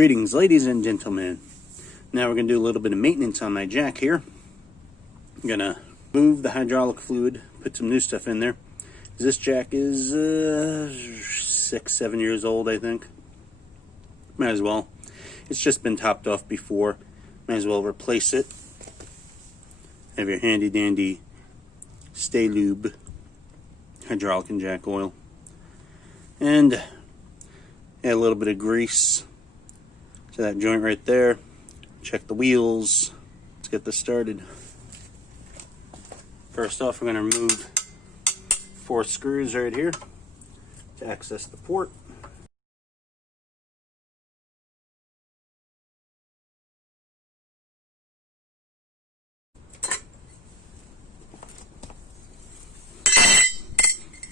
Greetings, ladies and gentlemen. Now we're going to do a little bit of maintenance on my jack here. I'm going to move the hydraulic fluid, put some new stuff in there. This jack is 6-7 years old, I think. Might as well. It's just been topped off before. Might as well replace it. Have your handy dandy Stay Lube hydraulic and jack oil. And add a little bit of grease to that joint right there. Check the wheels. Let's get this started. First off, we're going to remove 4 screws right here to access the port.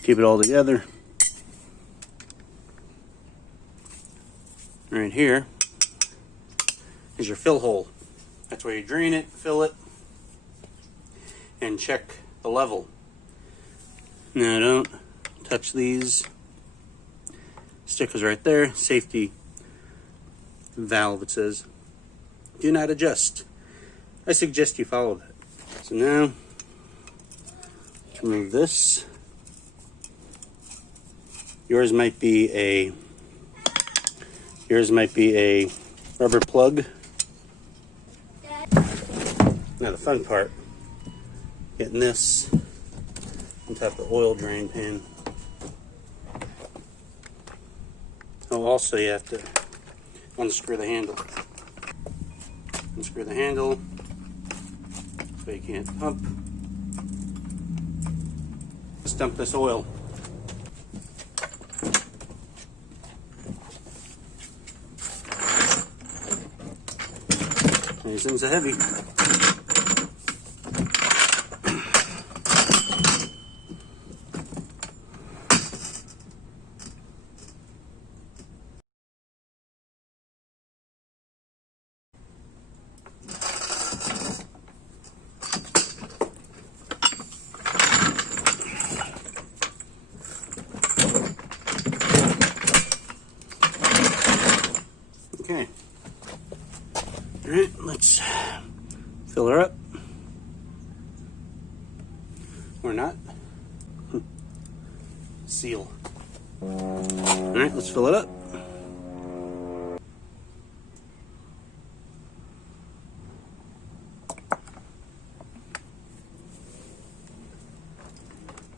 Keep it all together. Right here is your fill hole. That's where you drain it, fill it, and check the level. Now don't touch these stickers right there. Safety valve, it says. Do not adjust. I suggest you follow that. So now, let's remove this. Yours might be a rubber plug. Now the fun part, getting this on top of the oil drain pan. Oh, also you have to unscrew the handle. Unscrew the handle so you can't pump. Let's dump this oil. These things are heavy. Okay. All right, let's fill her up. Or not. Seal. All right, let's fill it up.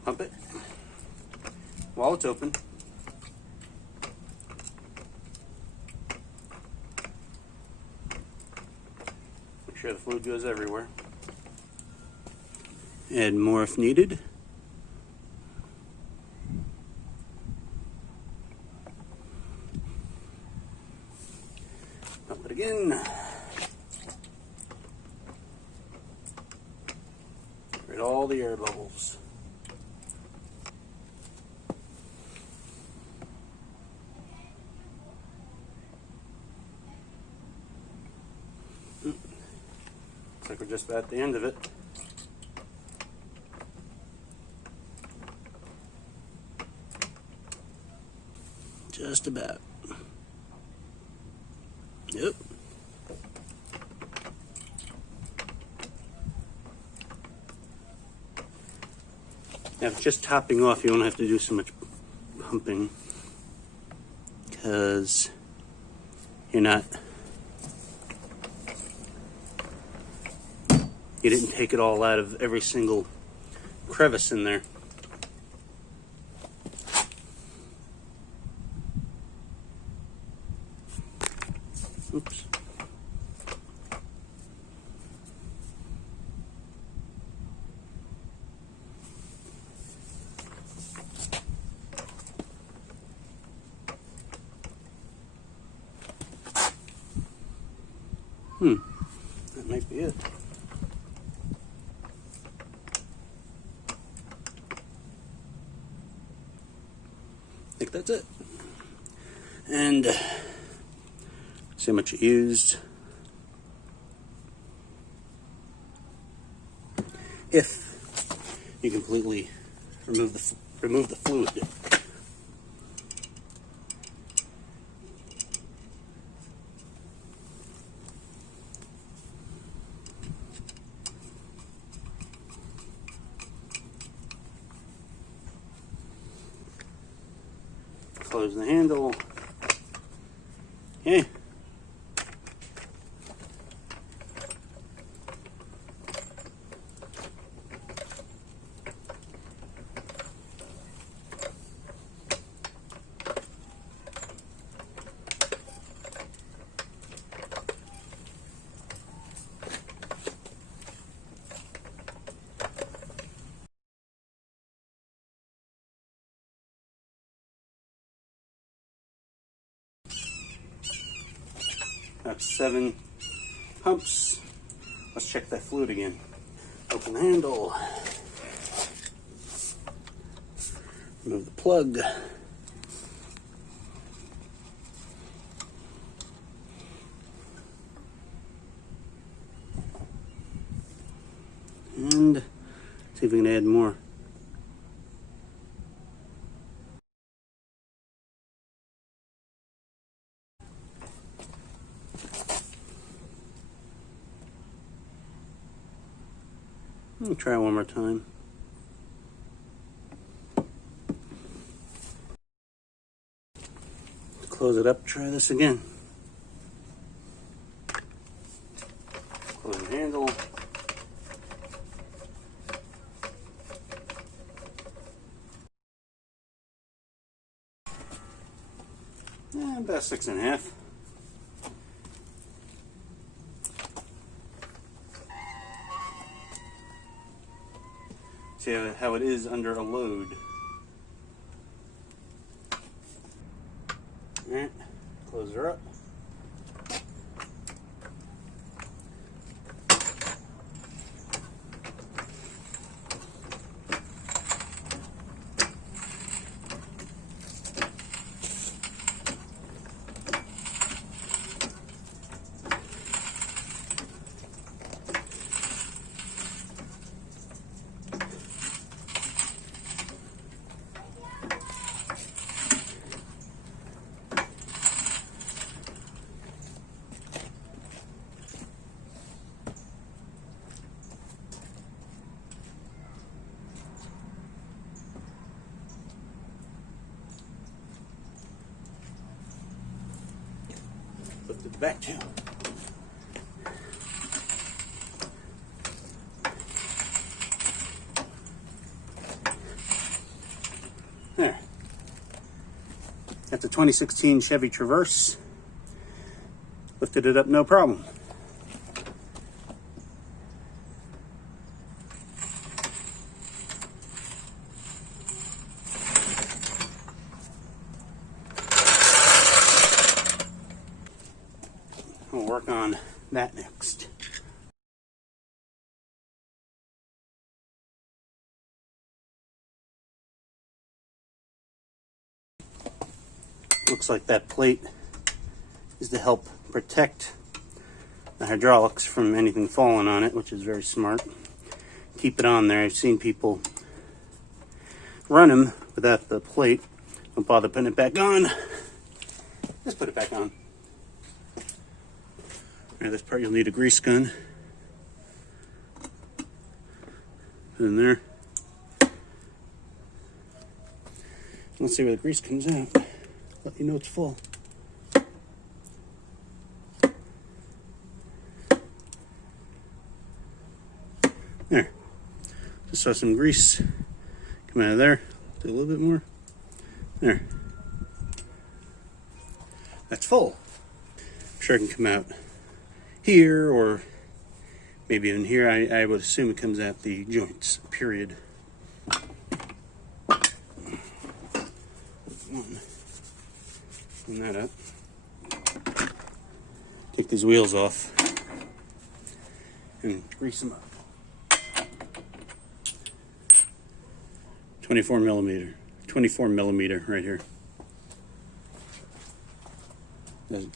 Pump it while it's open. Make sure the fluid goes everywhere. Add more if needed. Pump it again. Get rid of all the air bubbles. Looks like we're just about at the end of it. Just about. Yep. Now, if it's just topping off, you don't have to do so much pumping because you didn't take it all out of every single crevice in there. Oops. That might be it. I think that's it. And see how much it used. If you completely remove the fluid. Close the handle. Okay. That's 7 pumps. Let's check that fluid again. Open the handle. Remove the plug. And see if we can add more. I'll try one more time. Close it up, try this again. Close the handle. About 6.5. See how it is under a load. Alright, close her up. Flip it back too. There. That's a 2016 Chevy Traverse. Lifted it up no problem. We'll work on that next. Looks like that plate is to help protect the hydraulics from anything falling on it, which is very smart. Keep it on there. I've seen people run them without the plate. Don't bother putting it back on. Just put it back on. Now this part you'll need a grease gun. Put it in there. Let's see where the grease comes out. Let you know it's full. There. Just saw some grease come out of there. Do a little bit more. There. That's full. I'm sure it can come out here or maybe even here. I would assume it comes out the joints, period. Open that up. Take these wheels off and grease them up. 24 millimeter right here.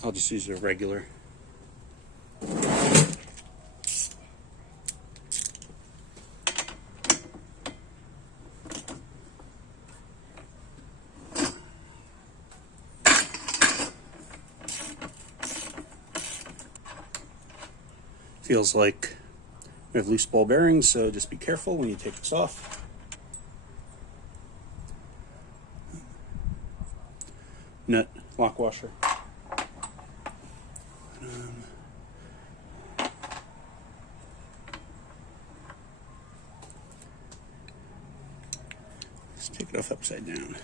I'll just use a regular. Feels like we have loose ball bearings, so just be careful when you take this off. nut lock washer. Let's take it off upside down.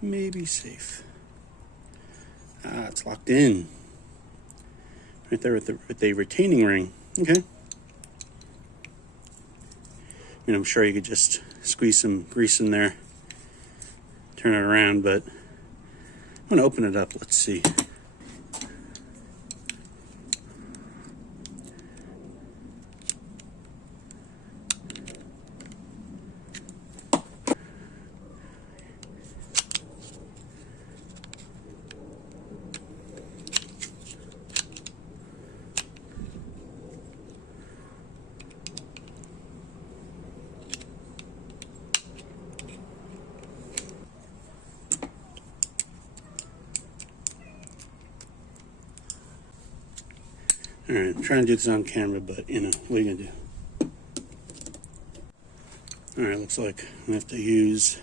Maybe safe. Ah, it's locked in. Right there with the retaining ring. Okay. I mean, I'm sure you could just squeeze some grease in there, turn it around, but I'm going to open it up. Let's see. Alright, I'm trying to do this on camera, but you know, what are you gonna do? Alright, looks like I have to use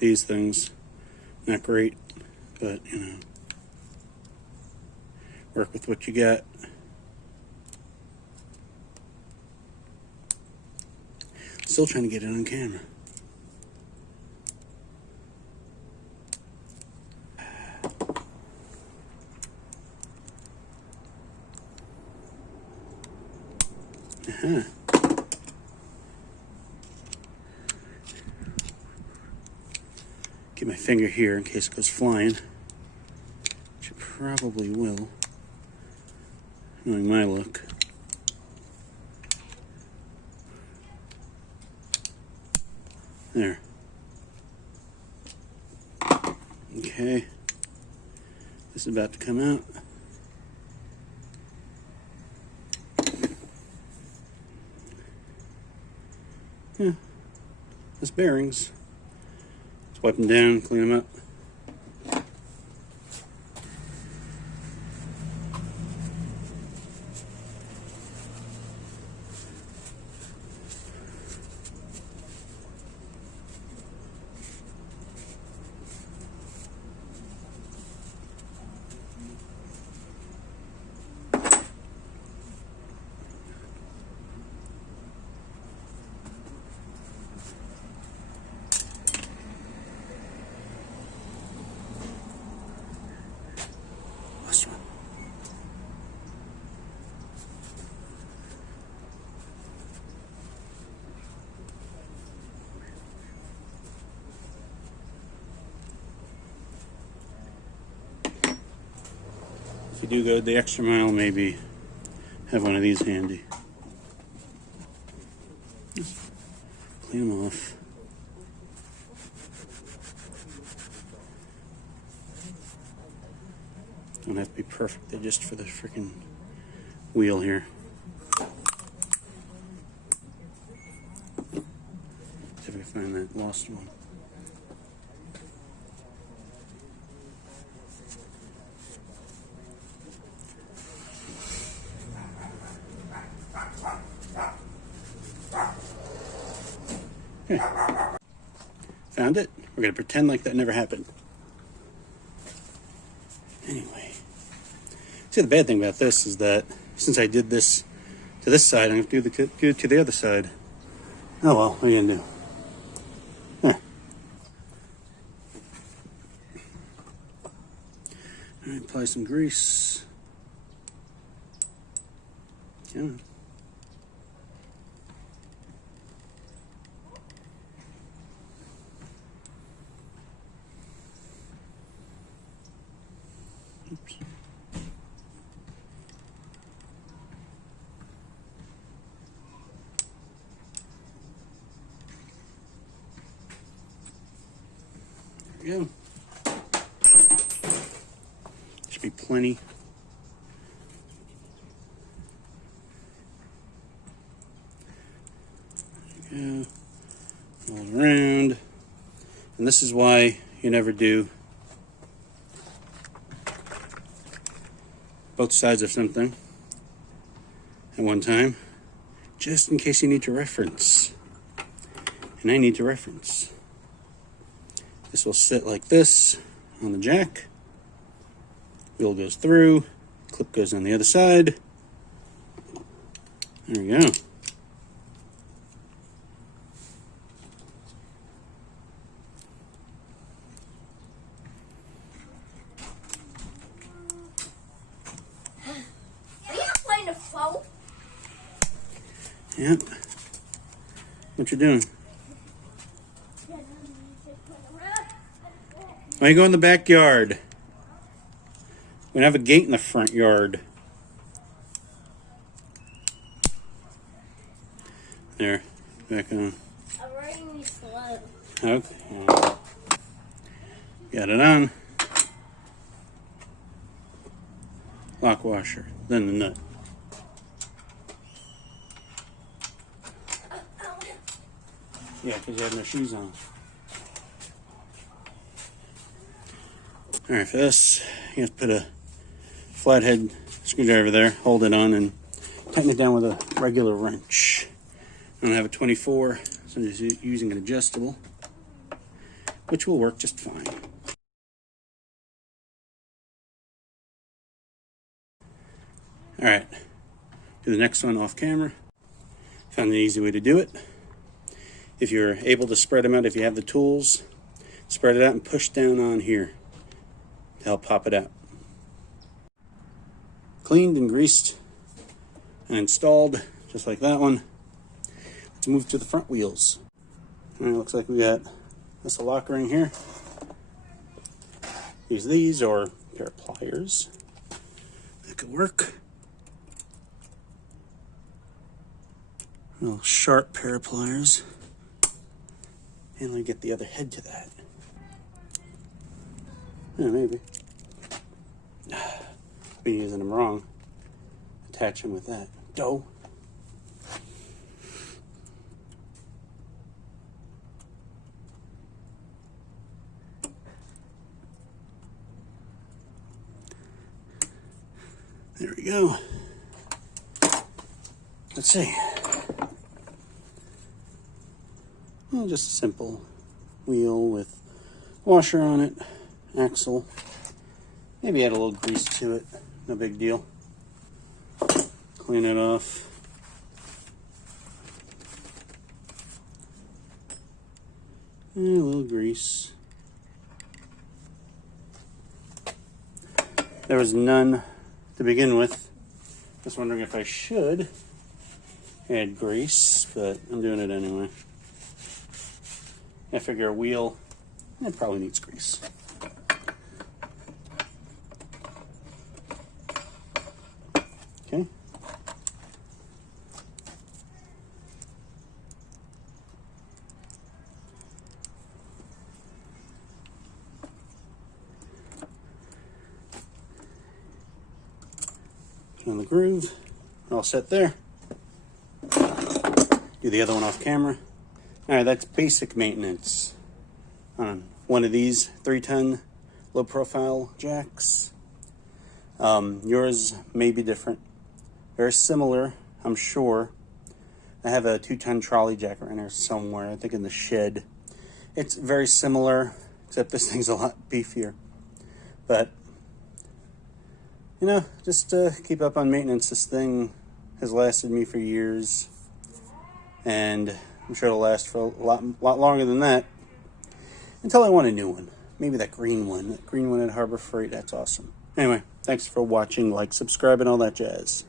these things. Not great, but you know, work with what you got. Still trying to get it on camera. Get my finger here in case it goes flying, which it probably will, knowing my luck. There. Okay. This is about to come out. Yeah, those bearings. Let's wipe them down, clean them up. If you do go the extra mile, maybe have one of these handy. Just clean them off. Don't have to be perfect. They're just for the freaking wheel here. See if I can find that lost one. Okay. Found it. We're going to pretend like that never happened. Anyway. See, the bad thing about this is that since I did this to this side, I'm going to do it to the other side. Oh well, what are you going to do? Huh. All right, apply some grease. Come on. Oops. There we go. Should be plenty. There we go. All around. And this is why you never do both sides of something at one time, just in case you need to reference. And I need to reference. This will sit like this, on the jack. Wheel goes through, clip goes on the other side. There we go. Are you playing the phone? Yep. What you doing? Why you go in the backyard? We have a gate in the front yard. There, back on. I'm riding me slow. Okay. Got it on. Lock washer, then the nut. Yeah, because you have no shoes on. Alright, for this, you have to put a flathead screwdriver there, hold it on, and tighten it down with a regular wrench. I don't have a 24, so I'm just using an adjustable, which will work just fine. Alright, do the next one off camera. Found an easy way to do it. If you're able to spread them out, if you have the tools, spread it out and push down on here to help pop it out. Cleaned and greased and installed, just like that one. Let's move to the front wheels. All right, looks like we got this a lock ring here. Use these or a pair of pliers. That could work. A little sharp pair of pliers. And let me get the other head to that. Yeah, maybe. Been using them wrong. Attach them with that. Dough. There we go. Let's see. Well, just a simple wheel with washer on it, axle. Maybe add a little grease to it. No big deal. Clean it off. And a little grease. There was none to begin with. Just wondering if I should add grease, but I'm doing it anyway. I figure a wheel, it probably needs grease. Okay. On the groove, all set there. Do the other one off camera. All right, that's basic maintenance on one of these 3-ton low-profile jacks. Yours may be different. Very similar, I'm sure. I have a 2-ton trolley jack right there somewhere, I think in the shed. It's very similar, except this thing's a lot beefier. But, you know, just keep up on maintenance. This thing has lasted me for years. And I'm sure it'll last for a lot longer than that. Until I want a new one. Maybe that green one. That green one at Harbor Freight. That's awesome. Anyway, thanks for watching. Like, subscribe, and all that jazz.